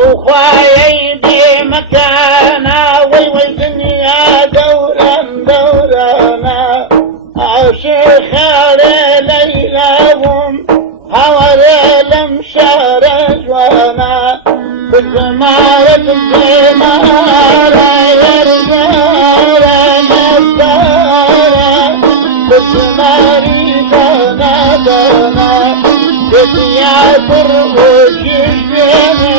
وخوايا يدي مكانا والدنيا دورانا عاشق ليلهم حوالي المشار جوانا بالزمارة يا رجال نبارة بالزماري دانا يا برغوش يشبيني